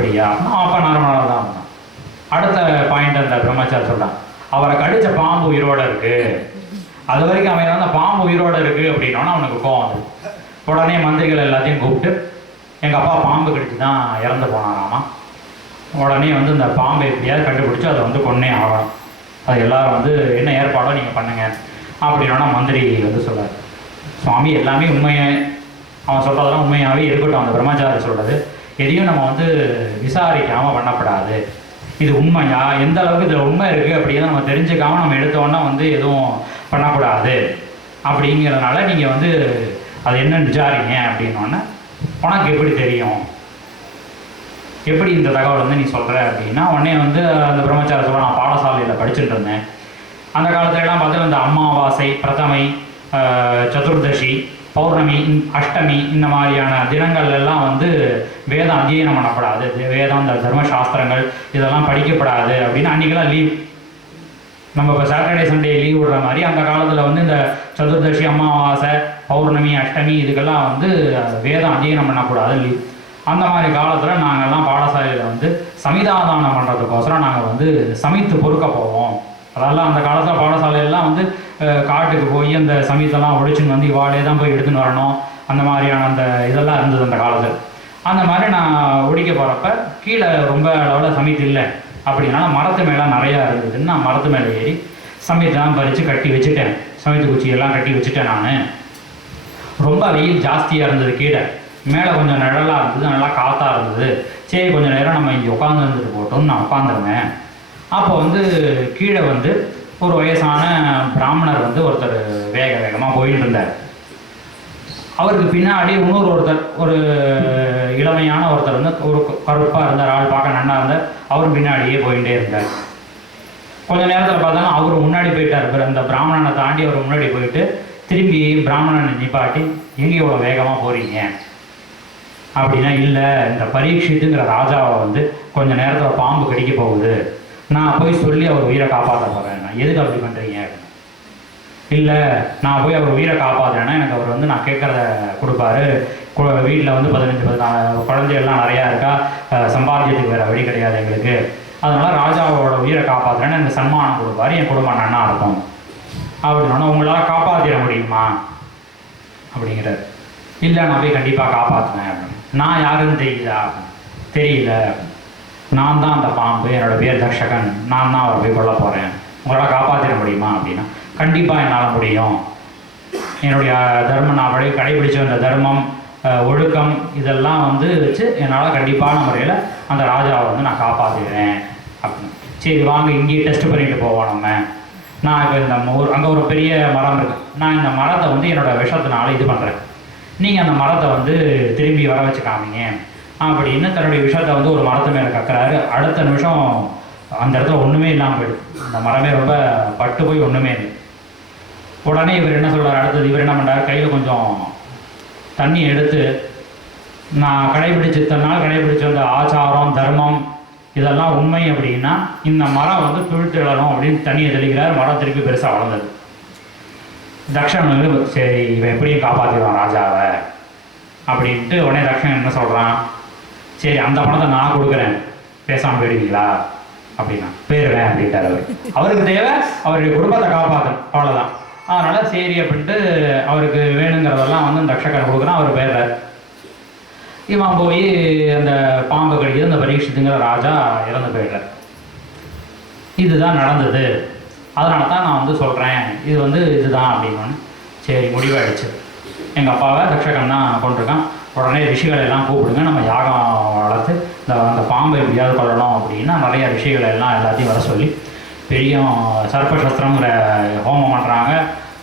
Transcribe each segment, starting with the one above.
அப்படியா? அப்போ நார்மலாக தான் இருந்தான். அடுத்த பாயிண்ட் அந்த பிரம்மச்சாரி சொல்கிறான், அவரை கடித்த பாம்பு உயிரோடு இருக்குது. அது வரைக்கும் அவன் வந்து பாம்பு உயிரோடு இருக்குது அப்படின்னோன்னா அவனுக்கு கோவம் வந்து உடனே மந்திரிகள் எல்லாத்தையும் கூப்பிட்டு, எங்கள் அப்பா பாம்பு கடிச்சு தான் இறந்து போனாராமா, உடனே வந்து இந்த பாம்பை எப்படியாவது கண்டுபிடிச்சி அதை வந்து கொன்னே ஆகணும், அது எல்லோரும் வந்து என்ன ஏற்பாடோ நீங்கள் பண்ணுங்க அப்படின்னா மந்திரி வந்து சொல்கிறார், சுவாமி எல்லாமே உண்மையை அவன் சொல்கிறதெல்லாம் உண்மையாகவே இருக்கட்டும், அந்த பிரம்மச்சாரி சொல்கிறது எதையும் நம்ம வந்து விசாரிக்காமல் பண்ணப்படாது, இது உண்மையா எந்த அளவுக்கு இதில் உண்மை இருக்குது அப்படின்னு நம்ம தெரிஞ்சுக்காமல் நம்ம எடுத்தோன்னா வந்து எதுவும் பண்ணக்கூடாது அப்படிங்கிறதுனால நீங்கள் வந்து அது என்னன்னு விசாரிங்க அப்படின்னோடனே, உனக்கு எப்படி தெரியும், எப்படி இந்த தகவல் வந்து நீ சொல்கிற அப்படின்னா, உடனே வந்து அந்த பிரம்மச்சாரி சொல்ல, நான் பாடசாலையில் படிச்சுட்டு இருந்தேன், அந்த காலத்துலலாம் பார்த்து இந்த அமாவாசை, பிரதமை, சதுர்தசி, பௌர்ணமி, அஷ்டமி இந்த மாதிரியான தினங்கள் எல்லாம் வந்து வேதம் அத்தியனம் பண்ணப்படாது, வேதம் இந்த தர்மசாஸ்திரங்கள் இதெல்லாம் படிக்கப்படாது அப்படின்னு அன்றைக்கெல்லாம் லீவ். நம்ம இப்போ சாட்டர்டே சண்டே லீவ் விடுற மாதிரி அந்த காலத்தில் வந்து இந்த சதுர்தசி, அமாவாசை, பௌர்ணமி, அஷ்டமி இதுக்கெல்லாம் வந்து வேதம் அத்தியனம் பண்ணக்கூடாது லீவ். அந்த மாதிரி காலத்தில் நாங்கள்லாம் பாடசாலையில் வந்து சமிதாதானம் பண்ணுறதுக்கோசரம் நாங்கள் வந்து சமைத்து பொறுக்க போவோம். அதெல்லாம் அந்த காலத்தில் பாடசாலையெல்லாம் வந்து காட்டுக்கு போய் அந்த சமயத்தெல்லாம் ஒழிச்சுன்னு வந்து இவாளே தான் போய் எடுத்துன்னு வரணும், அந்த மாதிரியான அந்த இதெல்லாம் இருந்தது அந்த காலத்தில். அந்த மாதிரி நான் ஒடிக்க போகிறப்ப கீழே ரொம்ப அளவில் சமயத்து இல்லை அப்படின்னா மரத்து மேலே நிறையா இருந்ததுன்னு நான் மரத்து மேலே ஏறி சமயத்தெல்லாம் பறித்து கட்டி வச்சுட்டேன், சமயத்து குச்சியெல்லாம் கட்டி வச்சுட்டேன். நான் ரொம்ப வெயில் ஜாஸ்தியாக இருந்தது, கீழே மேலே கொஞ்சம் நிழலாக இருந்தது, நல்லா காற்றாக இருந்தது, சரி கொஞ்சம் நேரம் நம்ம இங்கே உட்காந்து இருந்துட்டு போட்டோம்னு நான் உட்காந்துருந்தேன். அப்போ வந்து கீழே வந்து ஒரு வயசான பிராமணர் வந்து ஒருத்தர் வேகமாக போயிட்டு இருந்தார். அவருக்கு பின்னாடி ஒருத்தர் ஒரு இளமையான ஒருத்தர் வந்து ஒரு கருப்பாக இருந்தார், ஆள் பார்க்க நன்னா இருந்தார், அவரும் பின்னாடியே போயிட்டே இருந்தார். கொஞ்ச நேரத்தில் பார்த்தாலும் அவர் முன்னாடி போயிட்டார், அந்த பிராமணனை தாண்டி அவர் முன்னாடி போயிட்டு திரும்பி பிராமணனை நிப்பாட்டி, எங்கே இவ்வளோ வேகமாக போகிறீங்க அப்படின்னா, இல்லை இந்த பரீட்சித்துங்கிற ராஜாவை வந்து கொஞ்சம் நேரத்தில் பாம்பு கடிக்க போகுது, நான் போய் சொல்லி அவர் உயிரை காப்பாற்ற போகிறேன். எதுக்கு அப்படி பண்ணுறீங்க? இல்லை நான் போய் அவர் உயிரை காப்பாற்றுறேன்னா எனக்கு அவர் வந்து நான் கேட்குறத கொடுப்பாரு, வீட்டில் வந்து 15-14 குழந்தைகள்லாம் நிறையா இருக்கா, சம்பாத்தியத்துக்கு வேறு வழி கிடையாது எங்களுக்கு, அதனால் ராஜாவோட உயிரை காப்பாற்றுறேன்னு எனக்கு சன்மானம் கொடுப்பாரு, என் குடும்பம் நன்னா இருக்கும் அப்படின்னா, உங்களால் காப்பாற்றிட முடியுமா அப்படிங்கிறார். இல்லை நான் போய் கண்டிப்பாக காப்பாற்றினேன் அப்படின்னு. நான் யாருன்னு தெரியுதா? தெரியல, நான் தான் அந்த பாம்பு, என்னோடய பேர் தக்ஷகன், நான் தான் அவரை போய் கொல்ல போகிறேன், உங்களால் காப்பாற்றிட முடியுமா அப்படின்னா, கண்டிப்பாக என்னால் முடியும், என்னுடைய தர்மம் நான் கடைபிடிச்ச அந்த தர்மம், ஒழுக்கம் இதெல்லாம் வந்து வச்சு என்னால் கண்டிப்பான முறையில் அந்த ராஜாவை வந்து நான் காப்பாற்றிடுறேன் அப்படின்னு. சரி வாங்க இங்கேயே டெஸ்ட் பண்ணிட்டு போவோம் நம்ம. நான் இப்போ இந்த அங்கே ஒரு பெரிய மரம் இருக்குது, நான் இந்த மரத்தை வந்து என்னோடய விஷத்தினால இது பண்ணுறேன், நீங்கள் அந்த மரத்தை வந்து திரும்பி வர வச்சு காமிங்க அப்படின்னு தன்னுடைய விஷத்தை வந்து ஒரு மரத்து மேலே கக்குறாரு. அடுத்த நிமிஷம் அந்த இடத்துல ஒன்றுமே இல்லாமல் போயிடுது, அந்த மரமே ரொம்ப பட்டு போய் ஒன்றுமே இல்லை. உடனே இவர் என்ன சொல்கிறார், அடுத்தது இவர் என்ன பண்ணுறாரு, கையில் கொஞ்சம் தண்ணி எடுத்து, நான் இத்தனை நாள் கடைபிடிச்ச அந்த ஆச்சாரம் தர்மம் இதெல்லாம் உண்மை அப்படின்னா இந்த மரம் வந்து துழுத்திடணும் அப்படின்னு தண்ணியை தெளிக்கிறார். மரம் திருப்பி பெருசாக வளர்ந்தது. தக்ஷனுக்கு சரி இவன் எப்படியும் காப்பாற்றிடுவான் ராஜாவை அப்படின்ட்டு உடனே தக்ஷன் என்ன சொல்கிறான், சரி அந்த பணத்தை நான் கொடுக்குறேன், பேசாமல் போயிடுவீங்களா அப்படின்னா, போயிடுவேன் அப்படின்ட்டார் அவர். அவருக்கு தேவை அவருடைய குடும்பத்தை காப்பாற்றணும், அவ்வளோதான். அதனால் சரி அப்படின்ட்டு அவருக்கு வேணுங்கிறதெல்லாம் வந்து தக்ஷகன் கொடுக்குறான், அவர் போயிடுறார். இவன் போய் அந்த பாம்பு கடிக்கிறது, அந்த பரீட்சித்துங்கிற ராஜா இறந்து போயிடுறார். இதுதான் நடந்தது, அதனால தான் நான் வந்து சொல்கிறேன், இது வந்து இதுதான் அப்படின்னு. சரி முடிவாயிடுச்சு, எங்கள் அப்பாவை தக்ஷகன் தான் கொண்டிருக்கான், உடனே ரிஷிகளை எல்லாம் கூப்பிடுங்க, நம்ம யாகம் வளர்த்து அந்த பாம்பை எப்படியாவது கொள்ளணும் அப்படின்னா நிறைய ரிஷிகளை எல்லாம் எல்லாத்தையும் வர சொல்லி பெரிய சர்ப்பசஸ்திரங்கிற ஹோமம் பண்ணுறாங்க.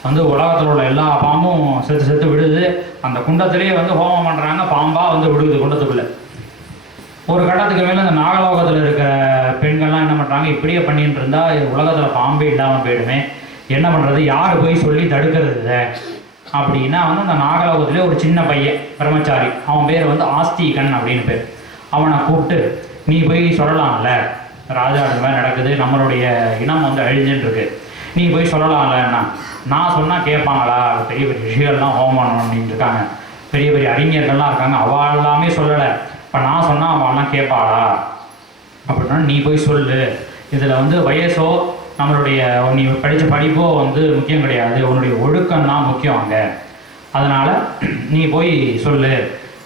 வந்து உலகத்தில் உள்ள எல்லா பாம்பும் செத்து விடுது, அந்த குண்டத்திலே வந்து ஹோமம் பண்ணுறாங்க, பாம்பாக வந்து விடுது குண்டத்துக்குள்ளே. ஒரு கட்டத்துக்கு மேலே அந்த நாகலோகத்தில் இருக்கிற பெண்கள்லாம் என்ன பண்ணுறாங்க, இப்படியே பண்ணிட்டு இருந்தால் உலகத்தில் பாம்பே இல்லாமல் போயிடுமே, என்ன பண்ணுறது, யார் போய் சொல்லி தடுக்கிறது அப்படின்னா வந்து அந்த நாகலோகத்திலே ஒரு சின்ன பையன் பிரம்மச்சாரி, அவன் பேர் வந்து ஆஸ்திகன் அப்படின்னு பேர். அவனை கூப்பிட்டு நீ போய் சொல்லலாம்ல, ராஜா அது மாதிரி நடக்குது, நம்மளுடைய இனம் வந்து அழிஞ்சுட்டுருக்கு, நீ போய் சொல்லலாம்லன்னா. நான் சொன்னால் கேட்பாங்களா, பெரிய பெரிய ரிஷிகள்லாம் ஹோமம் பண்ணிட்டு இருக்காங்க, பெரிய பெரிய அறிஞர்கள்லாம் இருக்காங்க, அவள் எல்லாமே சொல்லலை, இப்போ நான் சொன்னால் அவன்லாம் கேட்பாளா அப்படின்னா நீ போய் சொல்லு. இதில் வந்து வயசோ நம்மளுடைய நீ படித்த படிப்போ வந்து முக்கியம் கிடையாது, உன்னுடைய ஒழுக்கம் தான் முக்கியம் அங்கே. அதனால் நீ போய் சொல்லு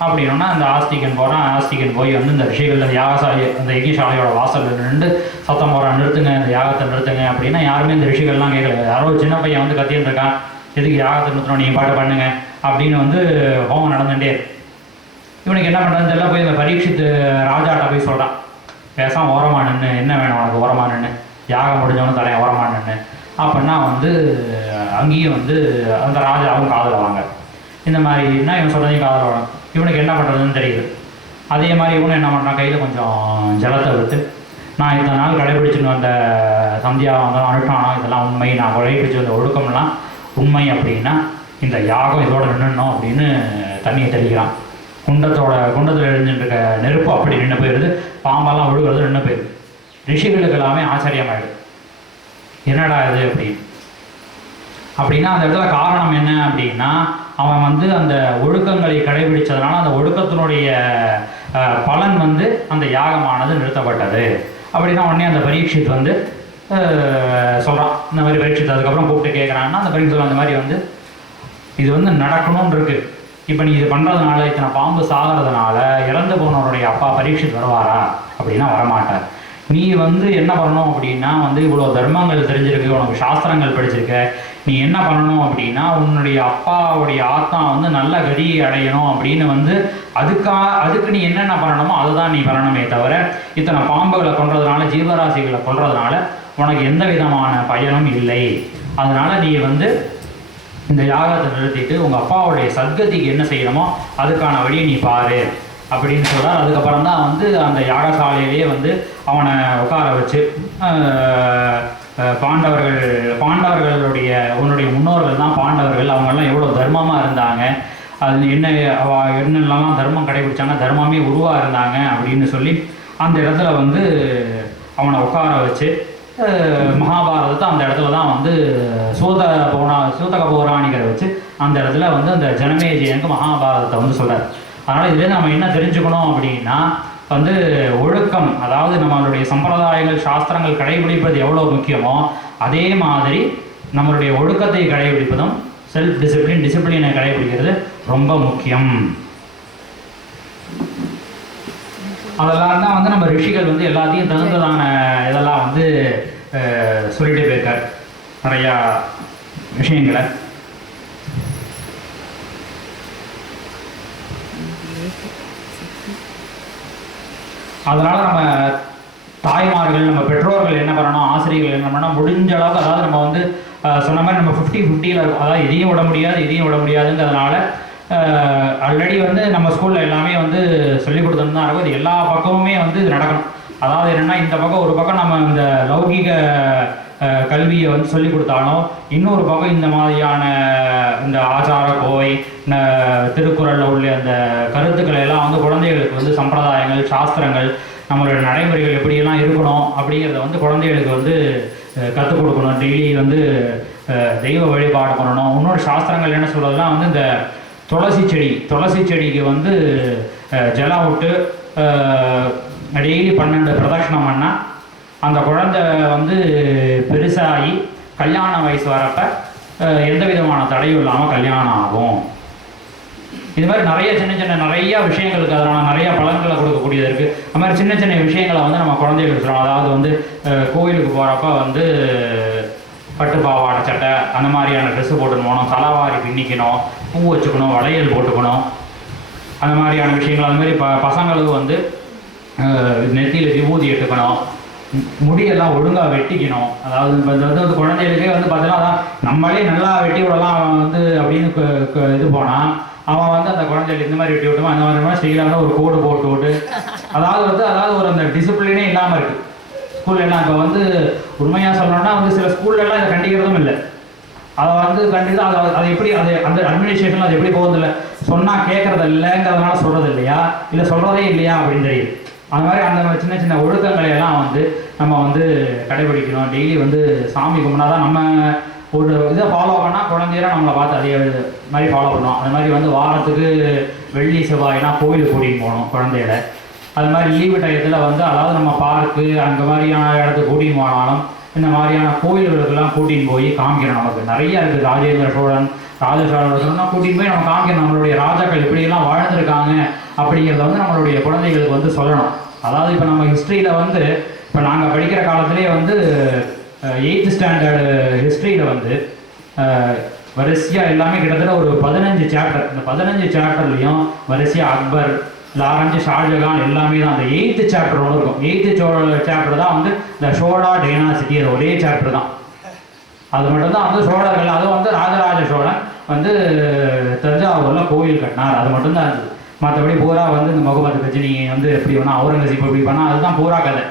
அப்படின்னா அந்த ஆஸ்திகன் போகிறான். ஆஸ்திகன் போய் வந்து இந்த ரிஷிகள் யாகசாலை அந்த யஜ்ஞசாலையோட வாசல் நின்று சத்தம் போகிறான், நிறுத்துங்க இந்த யாகத்தை நிறுத்துங்க அப்படின்னா யாருமே இந்த ரிஷிகள்லாம் கேட்கல. யாரோ சின்ன பையன் வந்து கத்தின்னு இருக்கான், எதுக்கு யாகத்தை நிறுத்தணும், நீங்கள் பாட்டு பண்ணுங்க அப்படின்னு வந்து ஹோமம் நடந்துகிட்டே. இவனுக்கு என்ன பண்ணுறதுன்னு தெரியல. போய் இந்த பரீட்சித்து ராஜாட்ட போய் சொல்கிறான், பேசாமல் ஓரமாக நின்று, என்ன வேணும் உனக்கு ஓரமாக நின்று, யாகம் முடிஞ்சவனு தரேன் ஓரமாக நின்று அப்படின்னா வந்து அங்கேயும் வந்து அந்த ராஜாவும் காதில் வாங்க. இந்த மாதிரினா இவன் சொல்கிறதையும் காதில் வாங்க. இவனுக்கு என்ன பண்ணுறதுன்னு தெரியுது. அதே மாதிரி இவனு என்ன பண்ணுறான், கையில் கொஞ்சம் ஜலத்தை விட்டு, நான் இத்தனை நாள் கடைபிடிச்சின்னு வந்த சந்தியா வந்தாலும் அனுஷ்டானம் இதெல்லாம் உண்மை, நான் கடைபிடிச்சி வந்த ஒழுக்கம்லாம் உண்மை அப்படின்னா இந்த யாகம் இதோட நின்றுணும் அப்படின்னு தண்ணியை தெளிக்கிறான். குண்டத்தில் எழுந்துட்டு இருக்க நெருப்பு அப்படி நின்று போயிடுது, பாம்பெல்லாம் ஒழுகிறது நின்று போயிடுது. ரிஷிகளுக்கு எல்லாமே ஆச்சரியமாயிடுது, என்னடா இது அப்படின்னா அந்த இடத்துல காரணம் என்ன அப்படின்னா அவன் வந்து அந்த ஒழுக்கங்களை கடைபிடிச்சதுனால அந்த ஒழுக்கத்தினுடைய பலன் வந்து அந்த யாகமானது நிறுத்தப்பட்டது அப்படின்னா உடனே அந்த பரீட்சித் வந்து சொல்கிறான். இந்த மாதிரி பரீட்சித் அதுக்கப்புறம் கூப்பிட்டு கேட்குறாங்கன்னா அந்த பரீட்சித் அந்த மாதிரி வந்து இது வந்து நடக்கணும்னு இருக்குது. இப்போ நீ இது பண்ணுறதுனால இத்தனை பாம்பு சாகிறதுனால இறந்து போனவருடைய அப்பா பரீட்சித் வருவாரா அப்படின்னா வரமாட்டார். நீ வந்து என்ன பண்ணணும் அப்படின்னா வந்து இவ்வளோ தர்மங்கள் தெரிஞ்சிருக்கு, உனக்கு சாஸ்திரங்கள் படிச்சிருக்க, நீ என்ன பண்ணணும் அப்படின்னா உன்னுடைய அப்பாவுடைய ஆத்மா வந்து நல்ல கதியை அடையணும் அப்படின்னு வந்து அதுக்கு நீ என்னென்ன பண்ணணுமோ அதுதான் நீ பண்ணணுமே தவிர இத்தனை பாம்புகளை கொன்றதுனால ஜீவராசிகளை கொன்றதுனால உனக்கு எந்த விதமான பயனும் இல்லை. அதனால நீ வந்து இந்த யாகத்தை நிறுத்திட்டு உங்கள் அப்பாவுடைய சத்கதிக்கு என்ன செய்யணுமோ அதுக்கான வழியை நீ பாரு அப்படின்னு சொல்கிறார். அதுக்கப்புறம் தான் வந்து அந்த யாகசாலையிலேயே வந்து அவனை உட்கார வச்சு பாண்டவர்களுடைய உன்னுடைய முன்னோர்கள் தான் பாண்டவர்கள், அவங்கெல்லாம் எவ்வளோ தர்மமாக இருந்தாங்க, அது என்னென்னலாம் தர்மம் கடைபிடிச்சாங்க, தர்மமே உருவாக இருந்தாங்க அப்படின்னு சொல்லி அந்த இடத்துல வந்து அவனை உட்கார வச்சு மகாபாரதத்தை அந்த இடத்துல தான் வந்து சூதக பௌராணிகரை வச்சு அந்த இடத்துல வந்து அந்த ஜனமேஜயனுக்கு மகாபாரதத்தை வந்து சொல்கிறார். அதனால் இதுலேருந்து நம்ம என்ன தெரிஞ்சுக்கணும் அப்படின்னா வந்து ஒழுக்கம், அதாவது நம்மளுடைய சம்பிரதாயங்கள் சாஸ்திரங்கள் கடைபிடிப்பது எவ்வளோ முக்கியமோ அதே மாதிரி நம்மளுடைய ஒழுக்கத்தை கடைபிடிப்பதும் செல்ஃப் டிசிப்ளினை கடைபிடிக்கிறது ரொம்ப முக்கியம். அதெல்லாம் தான் வந்து நம்ம ரிஷிகள் வந்து எல்லாத்தையும் தகுந்ததான இதெல்லாம் வந்து சொல்லிட்டு போயிருக்கார் நிறையா விஷயங்களை. அதனால் நம்ம தாய்மார்கள் நம்ம பெற்றோர்கள் என்ன பண்ணணும், ஆசிரியர்கள் என்ன பண்ணணும், முடிஞ்ச அளவுக்கு அதாவது நம்ம வந்து சொன்ன மாதிரி நம்ம 50-50 இருக்கும். அதாவது இதையும் விட முடியாதுங்கிறதுனால ஆல்ரெடி வந்து நம்ம ஸ்கூலில் எல்லாமே வந்து சொல்லிக் கொடுத்துன்னு தான் இருக்கும். இது எல்லா பக்கமுமே வந்து இது நடக்கணும். அதாவது என்னென்னா இந்த பக்கம் ஒரு பக்கம் நம்ம இந்த லௌகிக கல்வியை வந்து சொல்லிக் கொடுத்தாலும் இன்னொரு பக்கம் இந்த மாதிரியான இந்த ஆச்சார கோவை திருக்குறளில் உள்ள அந்த கருத்துக்களை எல்லாம் வந்து குழந்தைகளுக்கு வந்து சம்பிரதாயங்கள் சாஸ்திரங்கள் நம்மளோட நடைமுறைகள் எப்படியெல்லாம் இருக்கணும் அப்படிங்கிறத வந்து குழந்தைகளுக்கு வந்து கற்றுக் கொடுக்கணும். டெய்லி வந்து தெய்வ வழிபாடு பண்ணணும். இன்னொரு சாஸ்திரங்கள் என்ன சொல்கிறதுலாம் வந்து இந்த துளசி செடிக்கு வந்து ஜலம் விட்டு டெய்லி 12 பிரதட்சணம் பண்ணால் அந்த குழந்தை வந்து பெருசாகி கல்யாண வயசு வரப்போ எந்த விதமான தடையும் இல்லாமல் கல்யாணம் ஆகும். இது மாதிரி நிறைய நிறைய விஷயங்களுக்கு அதனால் நிறைய பலன்களை கொடுக்கக்கூடியது இருக்குது. அது மாதிரி சின்ன விஷயங்களை வந்து நம்ம குழந்தைகளுக்கு சொல்லணும். அதாவது வந்து கோயிலுக்கு போகிறப்ப வந்து பட்டு பாவாடை சட்டை அந்த மாதிரியான ட்ரெஸ்ஸு போட்டுன்னு போகணும், தலைவாரி பின்னிக்கணும், பூ வச்சுக்கணும், வளையல் போட்டுக்கணும், அந்த மாதிரியான விஷயங்கள். அது மாதிரி பசங்களுக்கு வந்து நெத்தியில் விபூதி எடுத்துக்கணும், முடியெல்லாம் ஒழுங்காக வெட்டிக்கணும். அதாவது இப்போ வந்து குழந்தைகளுக்கே வந்து பார்த்தீங்கன்னா அதான் நம்மளே நல்லா வெட்டி விடலாம் வந்து அப்படின்னு இது போனால் அவன் வந்து அந்த குழந்தைகள் இந்த மாதிரி வெட்டி விட்டுமா அந்த மாதிரி ஸ்ரீலாக ஒரு கோடு போட்டு விட்டு அதாவது ஒரு அந்த டிசிப்ளினே இல்லாமல் இருக்குது ஸ்கூல்லலாம். இப்போ வந்து உண்மையாக சொல்லணும்னா வந்து சில ஸ்கூல்லலாம் இதை கண்டிக்கிறதும் இல்லை. அதை வந்து கண்டிப்பாக அதை எப்படி அந்த அட்மினிஸ்ட்ரேஷனில் அது எப்படி போகிறதில்ல, சொன்னால் கேட்குறது இல்லைங்கிறதுனால சொல்கிறது இல்லையா இல்லை சொல்கிறதே இல்லையா அப்படின்னு தெரியுது. அது மாதிரி அந்த சின்ன ஒழுக்கங்களை எல்லாம் வந்து நம்ம வந்து கடைபிடிக்கணும். டெய்லி வந்து சாமி கும்பினா தான் நம்ம ஒரு இதை ஃபாலோ பண்ணால் குழந்தையெல்லாம் நம்மளை பார்த்து அதே மாதிரி ஃபாலோ பண்ணுவோம். அந்த மாதிரி வந்து வாரத்துக்கு வெள்ளி செவ்வாய்னா கோயிலுக்கு கூட்டிகிட்டு போகணும் குழந்தைகளை. அது மாதிரி லீவு டயத்தில் வந்து அதாவது நம்ம பார்க்கு அந்த மாதிரியான இடத்துக்கு கூட்டின்னு போனாலும் இந்த மாதிரியான கோயில்களுக்கெல்லாம் கூட்டின்னு போய் காமிக்கணும். நமக்கு நிறைய இருக்குது. ராஜேந்திர சோழன் ராஜசோழன் கூட்டின்னு போய் நம்ம காமிக்கணும் நம்மளுடைய ராஜாக்கள் எப்படியெல்லாம் வாழ்ந்திருக்காங்க அப்படிங்கிறத வந்து நம்மளுடைய குழந்தைகளுக்கு வந்து சொல்லணும். அதாவது இப்போ நம்ம ஹிஸ்ட்ரியில் வந்து இப்போ நாங்கள் படிக்கிற காலத்திலே வந்து 8th ஸ்டாண்டர்டு ஹிஸ்ட்ரியில் வந்து வரிசையாக எல்லாமே கிட்டத்தட்ட ஒரு 15 சாப்டர். இந்த 15 சாப்டர்லையும் வரிசையாக அக்பர், லாரஞ்சு, ஷாஜகான் எல்லாமே தான். அந்த 8th சாப்டர் ஒன்று இருக்கும். 8th சாப்டர் தான் வந்து இந்த சோழா டைனாசிட்டி. அது ஒரே சாப்டர் தான். அது மட்டும்தான் வந்து சோழர்கள். அதுவும் வந்து ராஜராஜ சோழன் வந்து தஞ்சாவூரில் கோயில் கட்டினார். அது மட்டும்தான் இருந்தது. மற்றபடி பூரா வந்து இந்த முகமது கஜினி வந்து எப்படி வேணா, அவுரங்கசீப் எப்படி பண்ணால் அதுதான் பூரா கதை.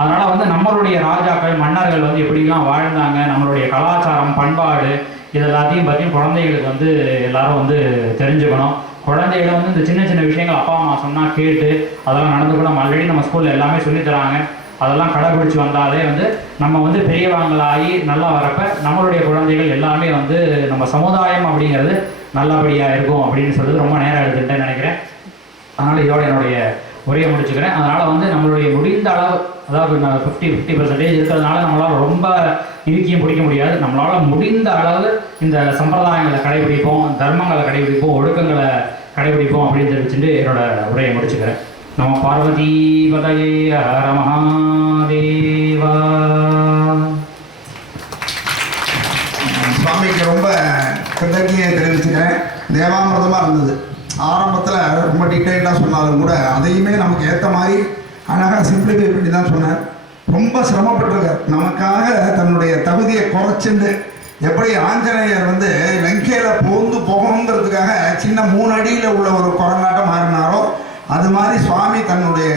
அதனால் வந்து நம்மளுடைய ராஜாக்கள் மன்னர்கள் வந்து எப்படிலாம் வாழ்ந்தாங்க, நம்மளுடைய கலாச்சாரம் பண்பாடு இதெல்லாத்தையும் பற்றி குழந்தைகளுக்கு வந்து எல்லாரும் வந்து தெரிஞ்சுக்கணும். குழந்தைகளை வந்து இந்த சின்ன சின்ன விஷயங்கள் அப்பா அம்மா சொன்னால் கேட்டு அதெல்லாம் நடந்துக்கணும். ஆல்ரெடி நம்ம ஸ்கூலில் எல்லாமே சொல்லித்தராங்க. அதெல்லாம் கடைபிடிச்சி வந்தாலே வந்து நம்ம வந்து பெரியவங்களாகி நல்லா வரப்ப நம்மளுடைய குழந்தைகள் எல்லாமே வந்து நம்ம சமுதாயம் அப்படிங்கிறது நல்லபடியாக இருக்கும் அப்படின்னு சொல்லிட்டு ரொம்ப நேரம் எடுத்துக்கிட்டேன்னு நினைக்கிறேன். அதனால் இதோட என்னுடைய உரையை முடிச்சுக்கிறேன். அதனால் வந்து நம்மளுடைய முடிந்த அளவு, அதாவது 50% இருக்கிறதுனால நம்மளால் ரொம்ப இறுக்கியும் பிடிக்க முடியாது. நம்மளால் முடிந்த அளவு இந்த சம்பிரதாயங்களை கடைபிடிப்போம், தர்மங்களை கடைபிடிப்போம், ஒழுக்கங்களை கடைபிடிப்போம் அப்படின்னு தெரிவிச்சுட்டு என்னோட உரையை முடிச்சுக்கிறேன். நம பார்வதி பதயே ஹர மகாதேவா. சுவாமிக்கு ரொம்ப கிருதஜ்ஞையை தெரிவிச்சுக்கிறேன். தேவாமிரதமாக இருந்தது. ஆரம்பத்தில் ரொம்ப டீட்டெயிலாக சொன்னாலும் கூட அதையுமே நமக்கு ஏற்ற மாதிரி அழகாக சிம்பிளிஃபை பண்ணி தான் சொன்னார். ரொம்ப சிரமப்பட்டிருக்கார். நமக்காக தன்னுடைய தகுதியை குறைச்சிண்டு எப்படி ஆஞ்சநேயர் வந்து லங்கையில் போந்து போகணுங்கிறதுக்காக சின்ன 3 அடியில் உள்ள ஒரு குரங்காட்டம் மாறினாரோ அது மாதிரி சுவாமி தன்னுடைய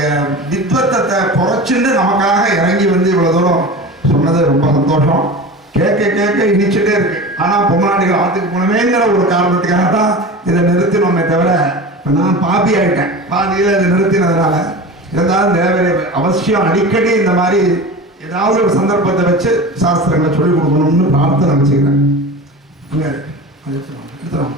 தித்வத்தை குறைச்சிண்டு நமக்காக இறங்கி வந்து இவ்வளோ தூரம் சொன்னது ரொம்ப சந்தோஷம். கேட்க கேட்க இனிச்சுட்டே இருக்கு. ஆனால் பொம்மநாட்டிகள் ஆற்றுக்கு போனவேங்கிற ஒரு காரணத்துக்காக தான் இதை நிறுத்தினோமே தவிர நான் பாப்பி ஆகிட்டேன். பாதியில் இதை நிறுத்தினதுனால இருந்தாலும் தேவையை அவசியம் அடிக்கடி இந்த மாதிரி ஏதாவது ஒரு சந்தர்ப்பத்தை வச்சு சாஸ்திரங்களை சொல்லிக் கொடுக்கணும்னு பிரார்த்தனை வச்சுக்கிறேன். எடுத்துருவோம்.